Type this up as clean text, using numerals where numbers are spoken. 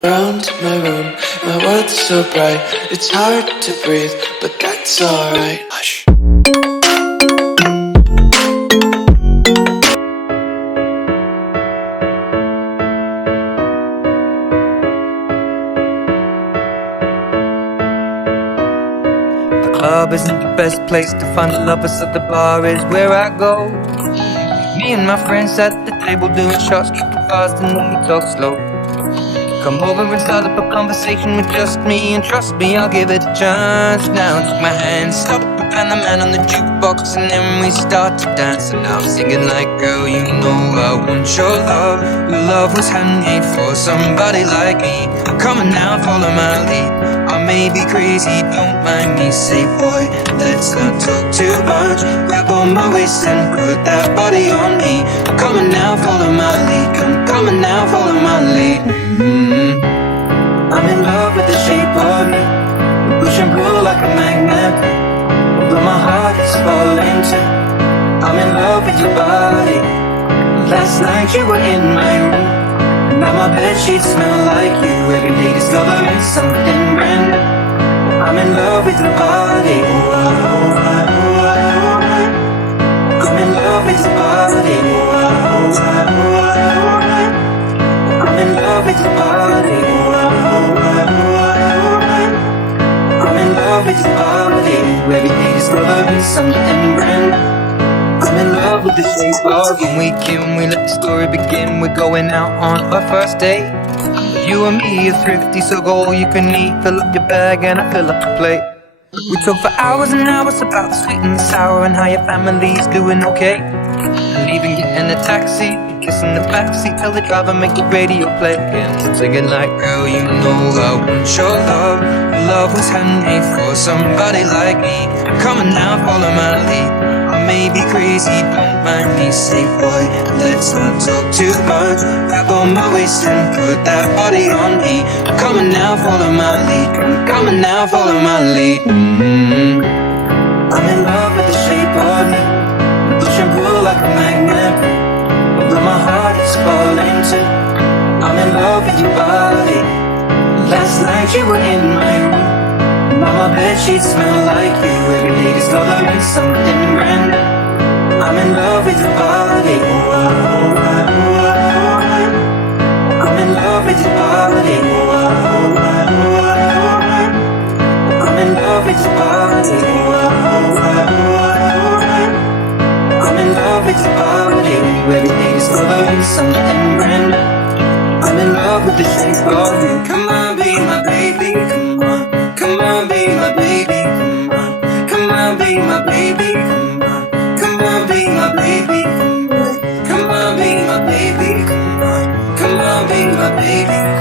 Around my room, my world's so bright. It's hard to breathe, but that's alright. Hush. The club isn't the best place to find the lovers, so the bar is where I go. Me and my friends at the table doing shots, tripping fast, and then we talk slow. Come over and start up a conversation with just me, and trust me, I'll give it a chance. Now take my hand, stop and the man on the jukebox, and then we start to dance. And I'm singing like, girl, you know I want your love. Your love was handmade for somebody like me. Come on now, follow my lead. I may be crazy, don't mind me. Say, boy, let's not talk too much. Grab on my waist and put that body on me. Come on now, follow my lead. Come on now, follow my lead. I'm in love with the shape of you. We push and pull like a magnet. Although my heart is falling too. I'm in love with your body. Last night you were in my room. Now my bedsheets smell like you. Every day discovering something brand new. I'm in love with your body. I'm in love with your body. I'm in love with your body. I'm in love with your body. Every day discovering something brand new. I'm in love with the shape of you. When we let the story begin. We're going out on our first date. You and me are thrifty, so go all you can eat. Fill up your bag and I fill up the plate. We talk for hours and hours about the sweet and the sour, and how your family's doing okay. And even getting a taxi, kissing the backseat, tell the driver make the radio play. And I'm singing like, girl, you know I want your love. Your love was handmade for somebody like me. Come on now, follow my lead. I may be crazy, don't mind me. Say, boy, let's not talk too much. Grab on my waist and put that body on me. Come on now, follow my lead. Come on now, follow my lead. I'm in love with the shape of you. Push and pull like a magnet. Although my heart is falling too. I'm in love with your body. Last night you were in my room. Now my bedsheets smell like you. Every day discovering something brand new. I'm in love with your body. I'm in love with your body. I'm in love with your body. I'm in love with your body. Every day discovering something brand new. I'm in love with the shape of you. Come on, be my baby, come on. Come on, be my baby, come on. Come on, be my baby, come on. Come on, be my baby, come on. Come on, be my baby, come on. Come on, be my baby.